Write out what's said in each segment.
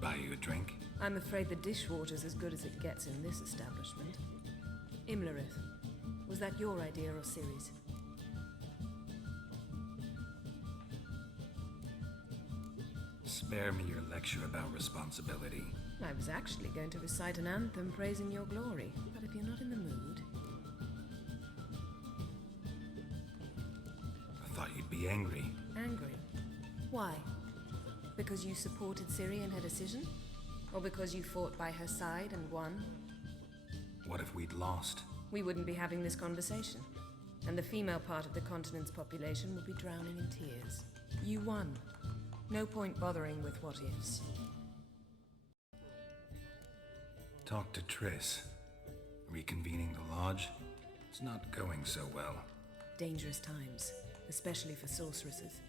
Buy you a drink? I'm afraid the dishwater's as good as it gets in this establishment. Imlerith, was that your idea or Ciri's? Spare me your lecture about responsibility. I was actually going to recite an anthem praising your glory, but if you're not in the mood... I thought you'd be angry. Angry? Why? Because you supported Ciri in her decision? Or because you fought by her side and won? What if we'd lost? We wouldn't be having this conversation. And the female part of the continent's population would be drowning in tears. You won. No point bothering with what ifs. Talk to Triss. Reconvening the lodge? It's not going so well. Dangerous times, especially for sorceresses.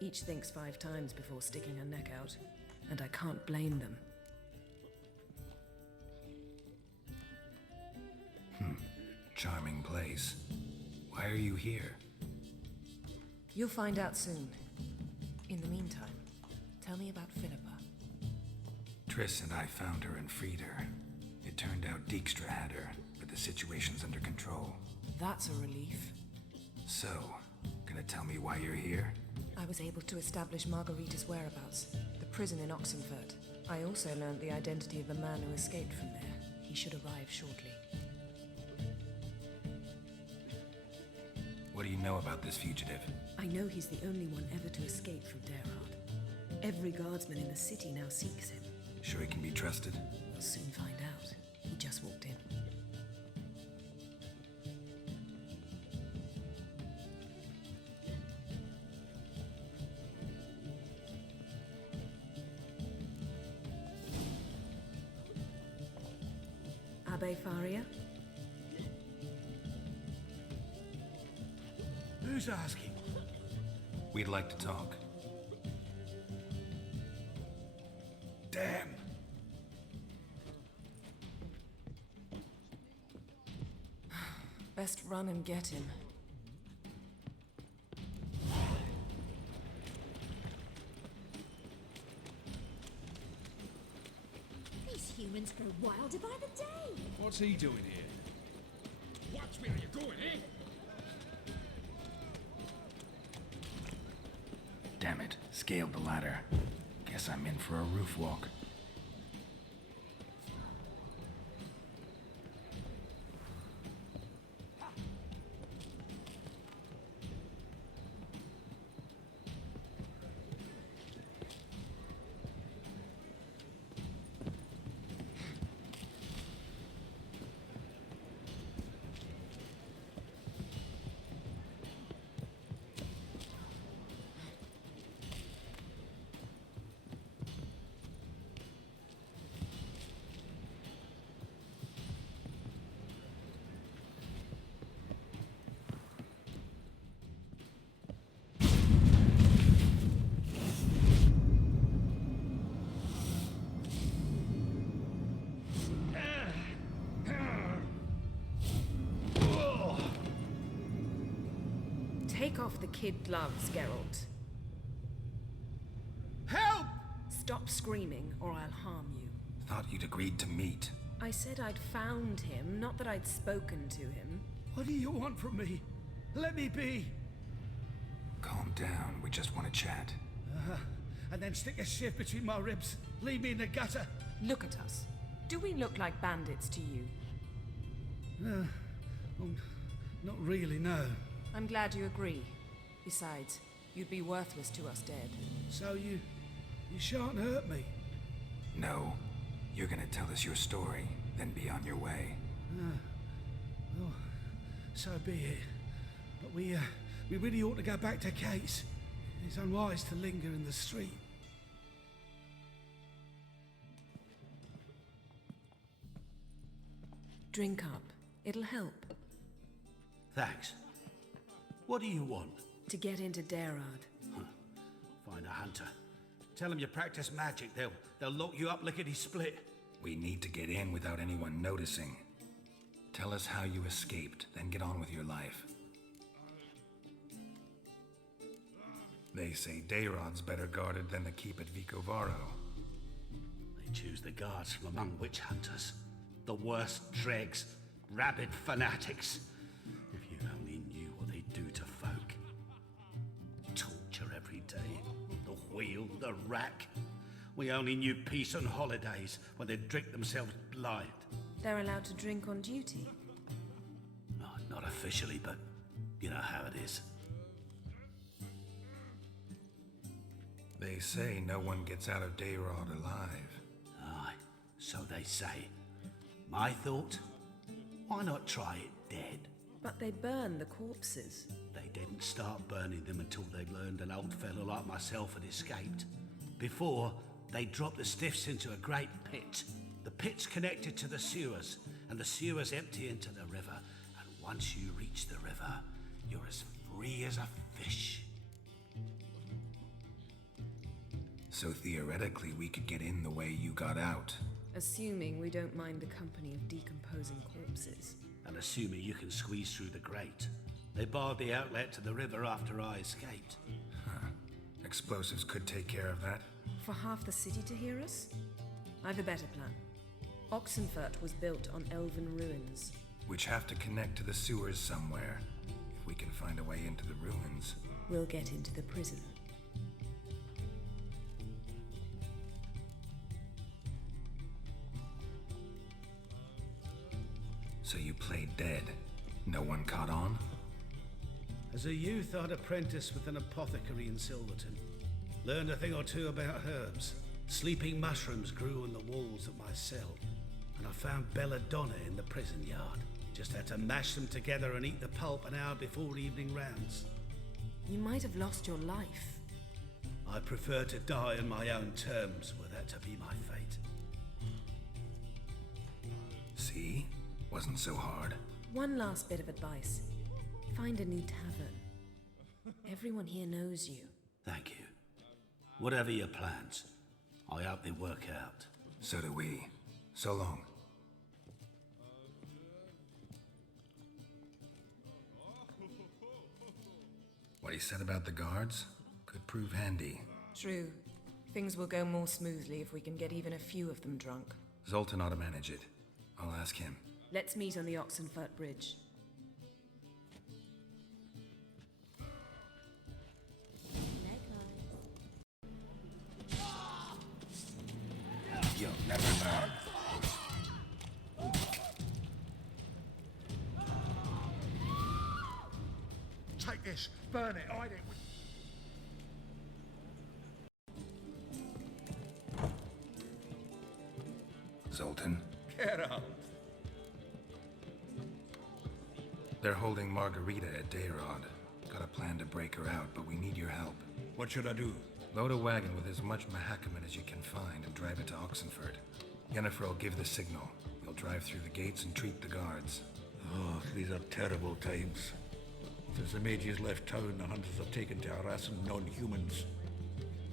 Each thinks 5 times before sticking her neck out, and I can't blame them. Charming place. Why are you here? You'll find out soon. In the meantime, tell me about Philippa. Triss and I found her and freed her. It turned out Dijkstra had her, but the situation's under control. That's a relief. So, gonna tell me why you're here? I was able to establish Margarita's whereabouts, the prison in Oxenfurt. I also learned the identity of the man who escaped from there. He should arrive shortly. What do you know about this fugitive? I know he's the only one ever to escape from Derard. Every guardsman in the city now seeks him. Sure he can be trusted? We'll soon find out. He just walked in. Abbe Faria? Who's asking? We'd like to talk. Damn. Best run and get him. These humans grow wilder by the day. What's he doing here? Watch where you're going, eh? Damn it, scaled the ladder. Guess I'm in for a roof walk. Take off the kid gloves, Geralt. Help! Stop screaming, or I'll harm you. Thought you'd agreed to meet. I said I'd found him, not that I'd spoken to him. What do you want from me? Let me be. Calm down, we just want to chat. And then stick a sieve between my ribs. Leave me in the gutter. Look at us. Do we look like bandits to you? Well, not really, no. I'm glad you agree. Besides, you'd be worthless to us dead. So you shan't hurt me. No, you're gonna tell us your story, then be on your way. Well, so be it. But we really ought to go back to Kate's. It's unwise to linger in the street. Drink up. It'll help. Thanks. What do you want? To get into Derard. Find a hunter. Tell them you practice magic. They'll lock you up lickety-split. We need to get in without anyone noticing. Tell us how you escaped, then get on with your life. They say Dayrod's better guarded than the keep at Vicovaro. Choose the guards from among witch hunters. The worst dregs, rabid fanatics. If you only knew what they do to folk. Torture every day. The wheel, the rack. We only knew peace on holidays when they'd drink themselves blind. They're allowed to drink on duty. Oh, not officially, but you know how it is. They say no one gets out of Dayrod alive. Aye, so they say. My thought? Why not try it dead? But they burn the corpses. They didn't start burning them until they learned an old fellow like myself had escaped. Before, they dropped the stiffs into a great pit. The pit's connected to the sewers, and the sewers empty into the river. And once you reach the river, you're as free as a fish. So theoretically, we could get in the way you got out. Assuming we don't mind the company of decomposing corpses. And assuming you can squeeze through the grate. They barred the outlet to the river after I escaped. Huh. Explosives could take care of that. For half the city to hear us? I've a better plan. Oxenfurt was built on elven ruins. Which have to connect to the sewers somewhere. If we can find a way into the ruins. We'll get into the prison. So you played dead. No one caught on? As a youth, I'd apprenticed with an apothecary in Silverton. Learned a thing or two about herbs. Sleeping mushrooms grew on the walls of my cell. And I found belladonna in the prison yard. Just had to mash them together and eat the pulp an hour before evening rounds. You might have lost your life. I prefer to die on my own terms, were that to be my fate. See? Wasn't so hard. One last bit of advice. Find a new tavern. Everyone here knows you. Thank you. Whatever your plans, I hope they work out. So do we. So long. What he said about the guards could prove handy. True. Things will go more smoothly if we can get even a few of them drunk. Zoltan ought to manage it. I'll ask him. Let's meet on the Oxenfurt Bridge. You'll never learn. Take this, burn it, hide it. Zoltan, Get out. they're holding Margarita at Dayrod. Got a plan to break her out, but we need your help. What should I do? Load a wagon with as much Mahakaman as you can find and drive it to Oxenfurt. Yennefer will give the signal. You'll drive through the gates and treat the guards. Oh, these are terrible times. Since the mages left town, the hunters have taken to harassing non-humans.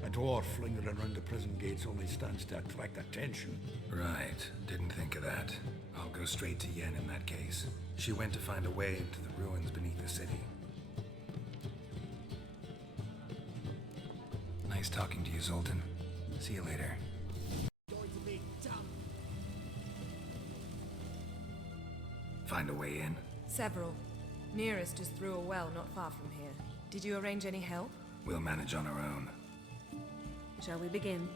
A dwarf lingering around the prison gates only stands to attract attention. Right, didn't think of that. I'll go straight to Yen in that case. She went to find a way into the ruins beneath the city. Nice talking to you, Zoltan. See you later. Find a way in? Several. Nearest is through a well not far from here. Did you arrange any help? We'll manage on our own. Shall we begin?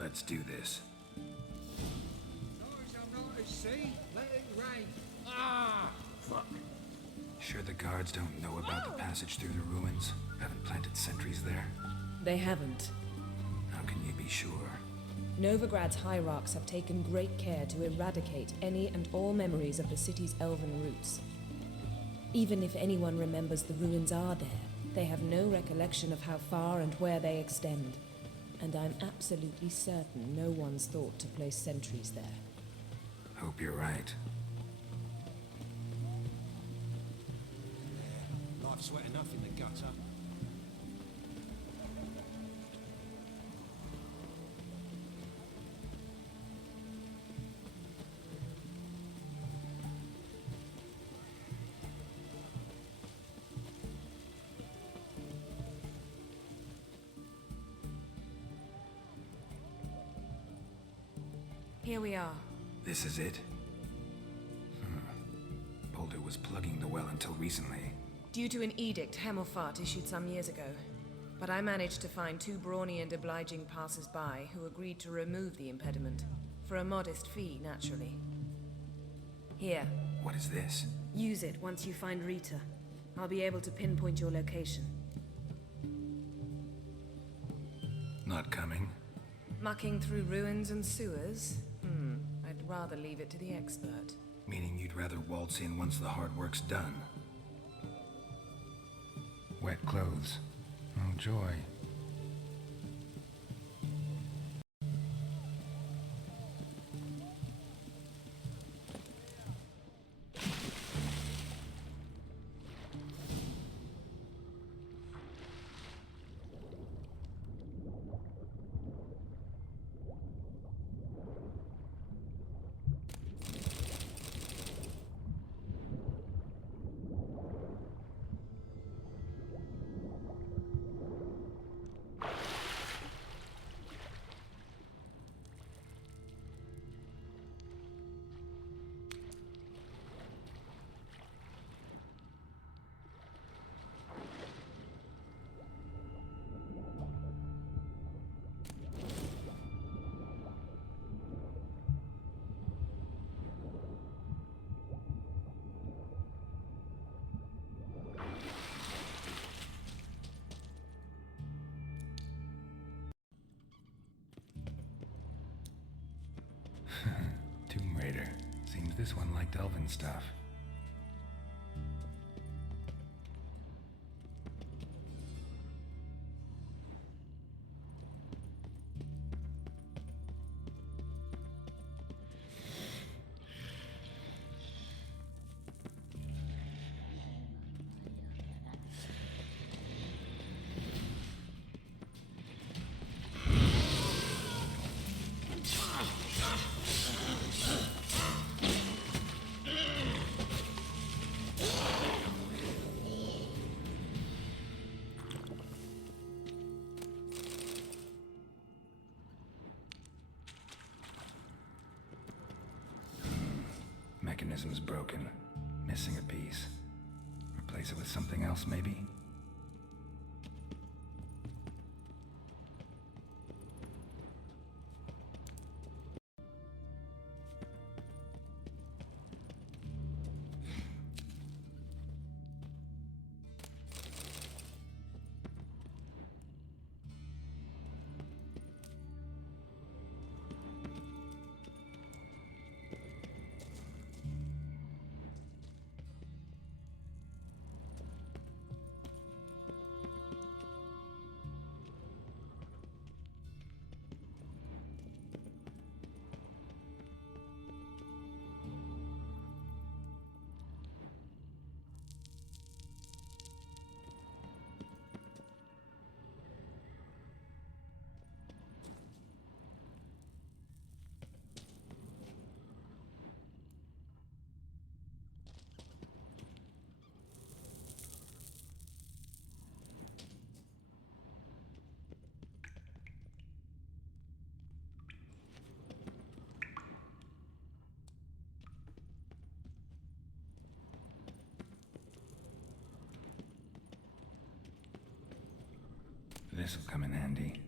Let's do this. Stars I'm not to see, let it rain. Ah, fuck. Sure the guards don't know about the passage through the ruins? Haven't planted sentries there? They haven't. How can you be sure? Novigrad's hierarchs have taken great care to eradicate any and all memories of the city's elven roots. Even if anyone remembers the ruins are there, they have no recollection of how far and where they extend. And I'm absolutely certain no one's thought to place sentries there. Hope you're right. Life's wet enough in the gutter. Here we are. This is it? Boulder was plugging the well until recently. Due to an edict Hemelfart issued some years ago. But I managed to find two brawny and obliging passers-by who agreed to remove the impediment. For a modest fee, naturally. Here, What is this? use it once you find Rita. I'll be able to pinpoint your location. Not coming? Mucking through ruins and sewers? I'd rather leave it to the expert. Meaning you'd rather waltz in once the hard work's done. Wet clothes. Oh, joy. Tomb Raider. Seems this one liked elven stuff. Mechanism's broken. Missing a piece. Replace it with something else, maybe? This'll come in handy.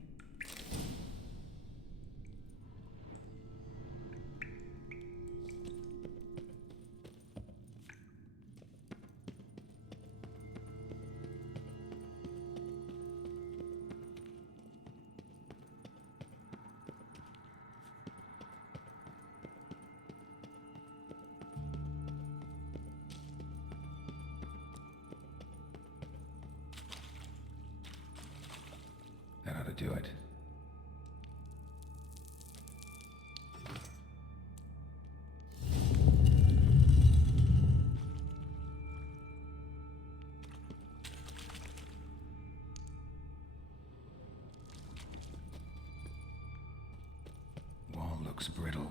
That ought to do it. Wall looks brittle.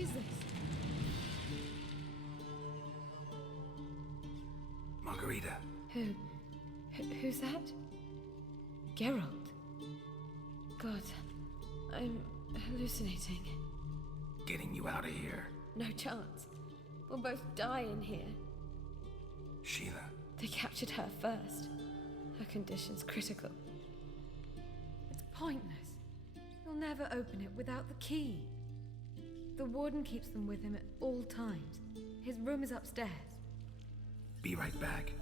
is this? Margarita. Who's that? Geralt. God, I'm hallucinating. Getting you out of here. No chance. We'll both die in here. Sheila. They captured her first. Her condition's critical. It's pointless. You'll never open it without the key. The warden keeps them with him at all times. His room is upstairs. Be right back.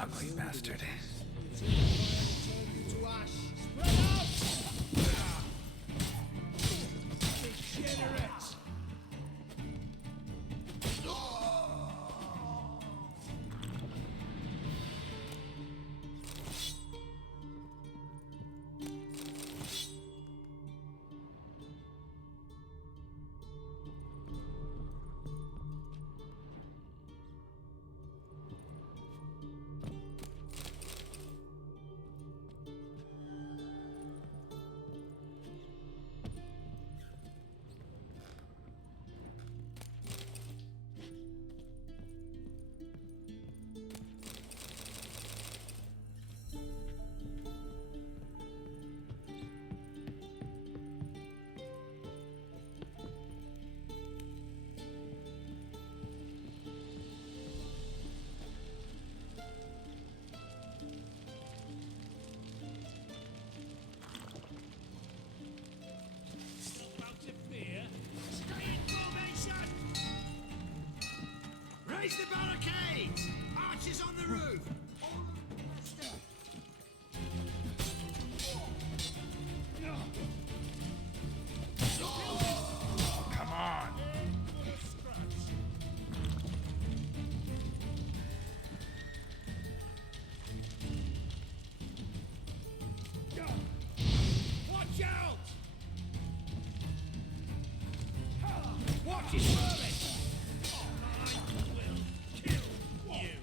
Ugly bastard. To ash. Spread out! Degenerates! Raise the barricades! Archers on the roof! Come on! Watch out! Watch his movement! I will kill you!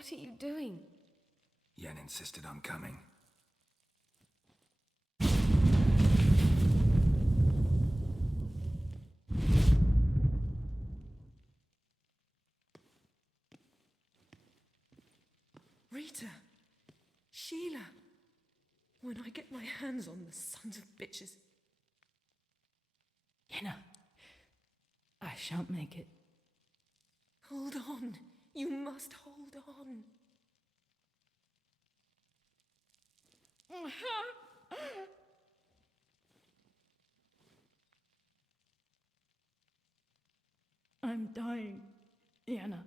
What are you doing? Yen insisted on coming. Rita! Sheila! When I get my hands on the sons of bitches. Yenna, I shan't make it. Hold on. You must hold on. I'm dying, Yenna.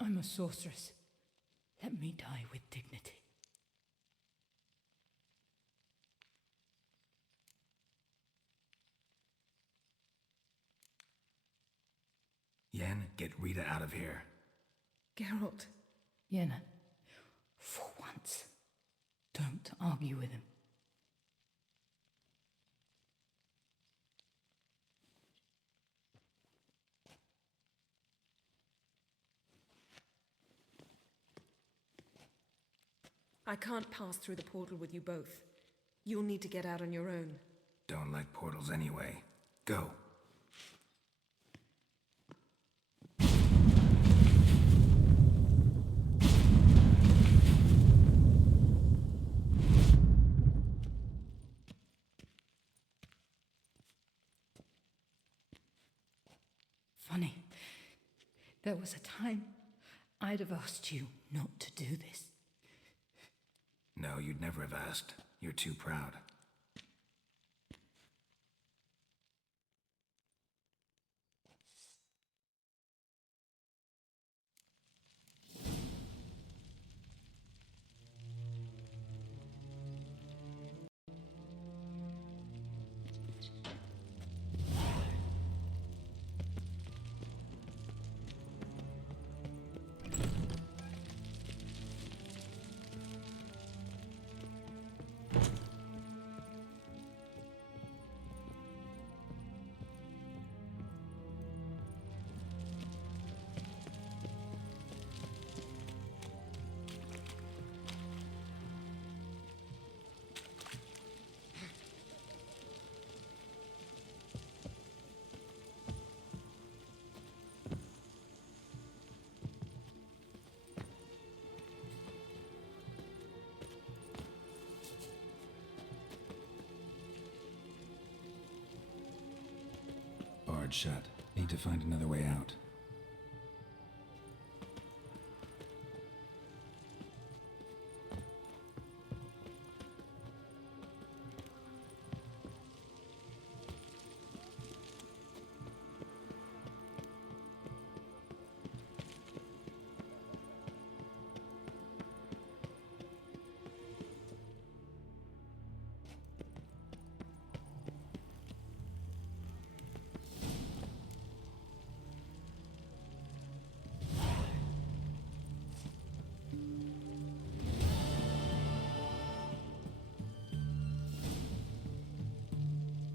I'm a sorceress. Let me die with dignity. Yen, get Rita out of here. Geralt. Yenna, for once, don't argue with him. I can't pass through the portal with you both. You'll need to get out on your own. Don't like portals anyway. Go. Funny. There was a time I'd have asked you not to do this. No, you'd never have asked. You're too proud. Barred shut. Need to find another way out.